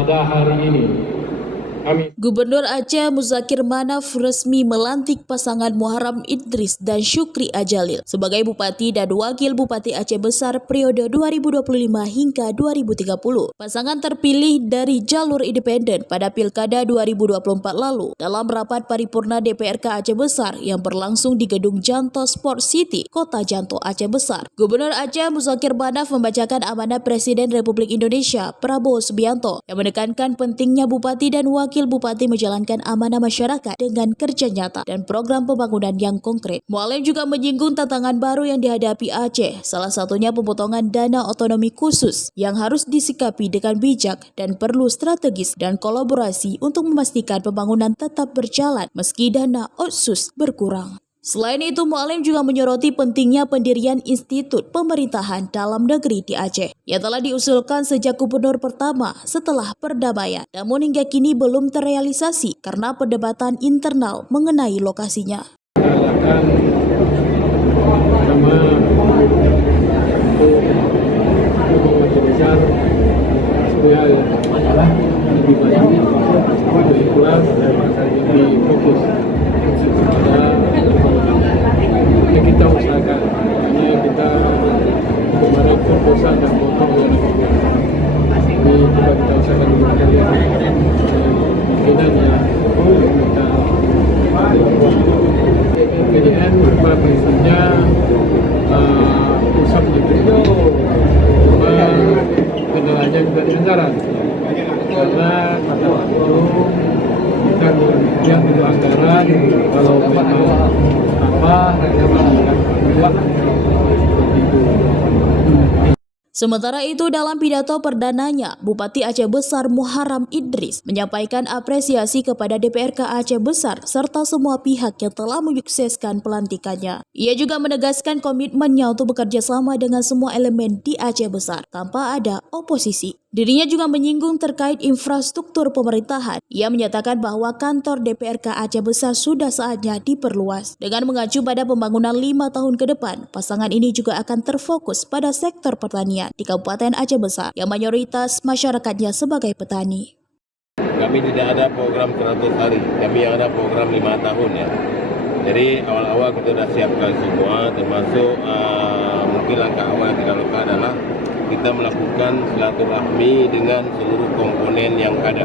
pada hari ini. Gubernur Aceh Muzakir Manaf resmi melantik pasangan Muharram Idris dan Syukri Ajalil sebagai Bupati dan Wakil Bupati Aceh Besar periode 2025 hingga 2030. Pasangan terpilih dari jalur independen pada Pilkada 2024 lalu dalam rapat paripurna DPRK Aceh Besar yang berlangsung di Gedung Janto Sport City, Kota Janto, Aceh Besar. Gubernur Aceh Muzakir Manaf membacakan amanat Presiden Republik Indonesia Prabowo Subianto yang menekankan pentingnya Bupati dan Wakil Bupati menjalankan amanah masyarakat dengan kerja nyata dan program pembangunan yang konkret. Mualim juga menyinggung tantangan baru yang dihadapi Aceh, salah satunya pemotongan dana otonomi khusus yang harus disikapi dengan bijak dan perlu strategis dan kolaborasi untuk memastikan pembangunan tetap berjalan meski dana otsus berkurang. Selain itu, Mualim juga menyoroti pentingnya pendirian Institut Pemerintahan Dalam Negeri di Aceh yang telah diusulkan sejak gubernur pertama setelah perdamaian, namun hingga kini belum terrealisasi karena perdebatan internal mengenai lokasinya. Kita usahakan, hanya kita kemarin proposal dan potong yang ini coba kita usahakan dulu kalian mungkinannya kita PDN pada prinsipnya pusat itu cuma kendalanya juga di anggaran karena kata waktu bukan yang itu anggaran kalau Sementara itu, dalam pidato perdananya, Bupati Aceh Besar Muharram Idris menyampaikan apresiasi kepada DPRK Aceh Besar serta semua pihak yang telah menyukseskan pelantikannya. Ia juga menegaskan komitmennya untuk bekerja sama dengan semua elemen di Aceh Besar tanpa ada oposisi. Dirinya juga menyinggung terkait infrastruktur pemerintahan. Ia menyatakan bahwa kantor DPRK Aceh Besar sudah saatnya diperluas. Dengan mengacu pada pembangunan 5 tahun ke depan, pasangan ini juga akan terfokus pada sektor pertanian di Kabupaten Aceh Besar yang mayoritas masyarakatnya sebagai petani. Kami tidak ada program 100 hari, kami yang ada program 5 tahun ya. Jadi awal-awal kita sudah siapkan semua, termasuk mungkin langkah awal yang kita lakukan adalah kita melakukan silaturahmi dengan seluruh komponen yang ada.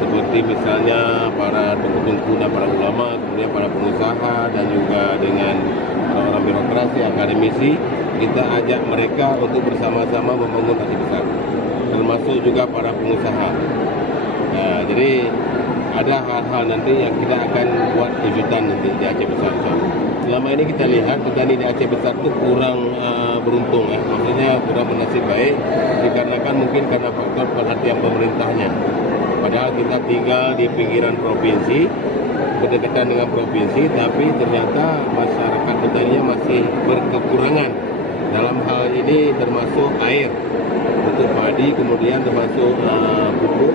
Seperti misalnya para tungku-tungku dan para ulama, kemudian para pengusaha dan juga dengan orang-orang birokrasi, akademisi, kita ajak mereka untuk bersama-sama membangun Aceh Besar. Termasuk juga para pengusaha. Nah, jadi ada hal-hal nanti yang kita akan buat kejutan nanti di Aceh Besar. Selama ini kita lihat petani di Aceh Besar itu kurang beruntung ya, maksudnya kurang bernasib baik dikarenakan mungkin karena faktor perhatian pemerintahnya. Padahal kita tinggal di pinggiran provinsi, berdekatan dengan provinsi, tapi ternyata masyarakat petaninya masih berkekurangan dalam hal ini termasuk air untuk padi, kemudian termasuk pupuk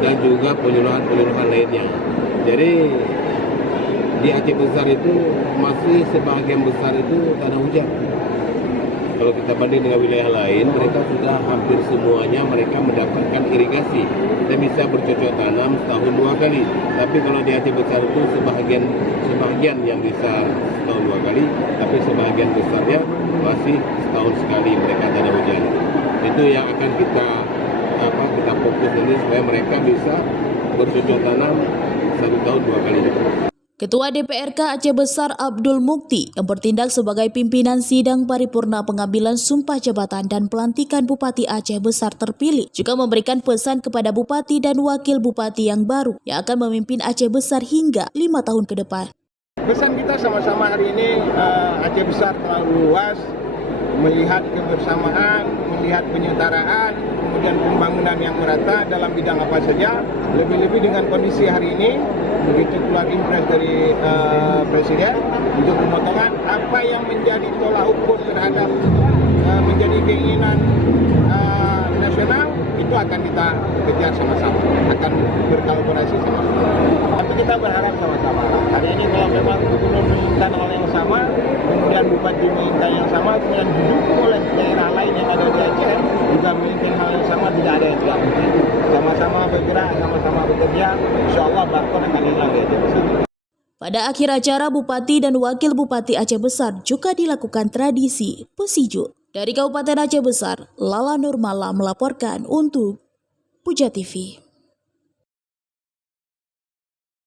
dan juga penyuluhan lainnya. Jadi di Aceh Besar itu masih sebagian besar itu tanah hujan. Kalau kita banding dengan wilayah lain, mereka sudah hampir semuanya mereka mendapatkan irigasi dan bisa bercocok tanam setahun 2 kali. Tapi kalau di Aceh Besar itu sebagian yang bisa setahun 2 kali, tapi sebagian besarnya masih setahun sekali mereka tanam hujan. Itu yang akan kita fokus nanti supaya mereka bisa bercocok tanam 1 tahun 2 kali. Ketua DPRK Aceh Besar Abdul Mukti yang bertindak sebagai pimpinan sidang paripurna pengambilan sumpah jabatan dan pelantikan Bupati Aceh Besar terpilih juga memberikan pesan kepada Bupati dan Wakil Bupati yang baru yang akan memimpin Aceh Besar hingga 5 tahun ke depan. Pesan kita sama-sama hari ini, Aceh Besar terlalu luas, melihat kebersamaan, melihat penyetaraan, kemudian pembangunan yang merata dalam bidang apa saja, lebih-lebih dengan kondisi hari ini, begitu keluar impres dari Presiden untuk pemotongan apa yang menjadi tolak ukur terhadap menjadi keinginan nasional, itu akan kita kejar sama-sama, akan berkolaborasi sama-sama. Tapi kita berharap sama-sama. Hari ini kalau memang gubernur menginginkan hal yang sama, kemudian bupati menginginkan yang sama, kemudian didukung oleh daerah lain yang ada di Aceh juga menginginkan hal yang sama, tidak ada yang tidak mungkin. saya kira sama-sama bekerja, insya Allah Barkon akan hilang di Aceh Besar. Pada akhir acara, Bupati dan Wakil Bupati Aceh Besar juga dilakukan tradisi pesiju. Dari Kabupaten Aceh Besar, Lala Nurmala melaporkan untuk Puja TV.